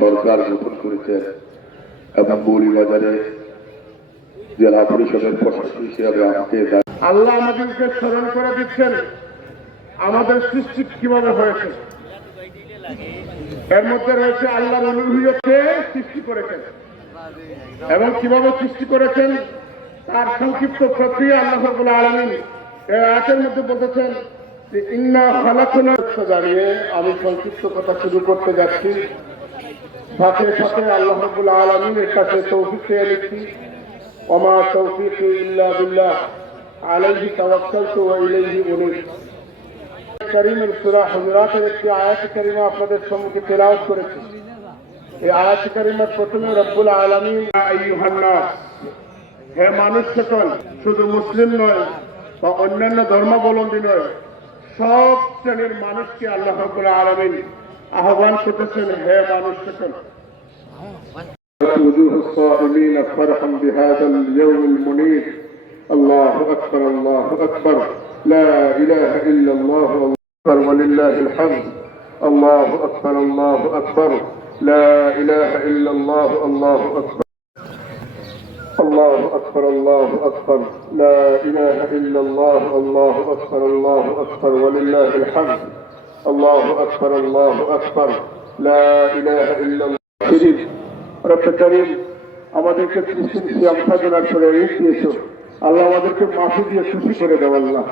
সরকার গঠন করেছেন এবং বৌরিবাজারে জেলা পরিষদের প্রশাসক হিসেবে আমাকে আল্লাহ আমাদেরকে স্মরণ করে দিচ্ছেন আমাদের সৃষ্টি কিভাবে হয়েছে। এর মধ্যে রয়েছে আল্লাহর উলুহিয়তকে সৃষ্টি করেছেন এবং কিভাবে সৃষ্টি করেছেন তার সংক্ষিপ্ত প্রক্রিয়া আল্লাহ রাব্বুল আলামিন এই আয়াতের মধ্যে বলেছেন যে ইন্না খালাকনাস জানিয়ে আমি সংক্ষিপ্ত কথা শুরু করতে যাচ্ছি। সাথে সাথে আল্লাহ রাব্বুল আলামিনের কাছে তৌফিক চেয়ে নিচ্ছি। ওমা তৌফিকি ইল্লা বিল্লাহ আলাইহি তাওয়াক্কালতু ওয়া ইলাইহি উনীব। কারীমের সূরা হুজুরাতের একটি আয়াত কারীমা আপনাদের সম্মুখে তেলাওয়াত করেছি। এই আয়াত কারীমার প্রথমে রব্বুল আলামিন আইয়ুহান নাস, হে মানুষ সকল, শুধু মুসলিম নয় বা অন্যান্য ধর্মাবলম্বী নয়, সব শ্রেণীর মানুষকে আল্লাহ রাব্বুল আলামিন আহ্বান করতেছেন, হে মানুষ সকল। وجوه الصائمين فرحا بهذا اليوم المنير. الله أكبر الله أكبر لا إله إلا الله أكبر ولله الحمد. الله أكبر الله أكبر لا إله إلا الله. الله أكبر الله أكبر الله أكبر لا إله إلا الله. الله أكبر الله أكبر ولله الحمد. الله أكبر الله أكبر لا إله إلا الله. রব্বে কারীম, আমাদেরকে সৃষ্টির সিয়াম সাধনার করে দিয়েছো আল্লাহ, আমাদেরকে মাফি দিয়ে খুশি করে দাও আল্লাহ।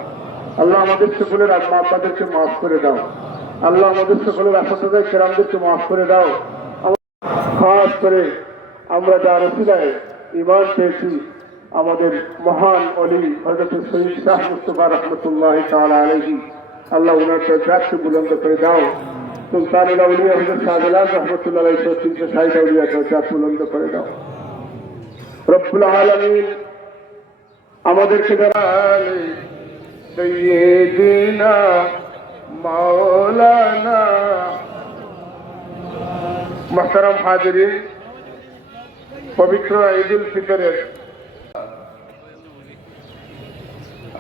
আল্লাহ আমাদের সকলের আত্মা আপনাদেরকে মাফ করে দাও আল্লাহ, আমাদের সকলের আসাদায় কেরামদেরকে মাফ করে দাও। খাস করে আমরা যার ওসিলায় ঈমান পেয়েছি আমাদের মহান ওলি হযরত সৈয়দ শাহ মুস্তাফা রাহমাতুল্লাহি তাআলা আলাইহি, আল্লাহ ওনার দরজাকে বুলন্দ করে দাও। সুলতানুল আউলিয়া হযরত শাহজালাল রাহমাতুল্লাহ আলাইহি তিনশো 60 আউলিয়া দরজা বুলন্দ করে দাও রব্বুল আলামিন। আমাদেরকে জানালে সাইয়্যিদিনা মাওলানা। মুহতারাম হাজিরিন, পবিত্র ঈদুল ফিতরের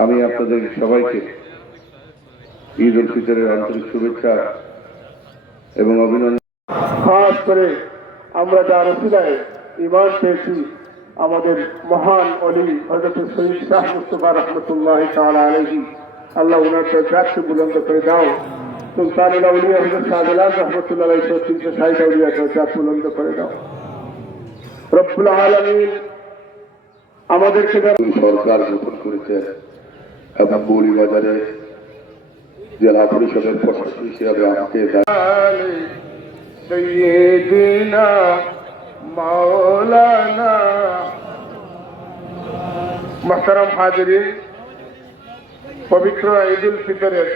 আমি আপনাদের সবাইকে ঈদ উল ফিতরের আন্তরিক শুভেচ্ছা এবং অভিনন্দন। খাস করে আমরা যার ওসিলায় ঈমান পেয়েছি আমাদের মহান ওলি হযরত সৈয়দ শাহ মুস্তাফা রাহমাতুল্লাহি তাআলা আলাইহি, আল্লাহ ওনার দরজাকে বুলন্দ করে দাও। সুলতানুল আউলিয়া হযরত শাহজালাল রাহমাতুল্লাহ আলাইহি 360 আউলিয়া দরজা বুলন্দ করে দাও রব্বুল আলামিন। আমাদেরকে সরকার গঠন করেছেন এবং বৌরিবাজারে জেলা পরিষদের প্রশাসক হিসেবে আমাকে সাইয়্যিদিনা মাওলানা। মুহতারাম হাজিরিন, পবিত্র ঈদুল ফিতরের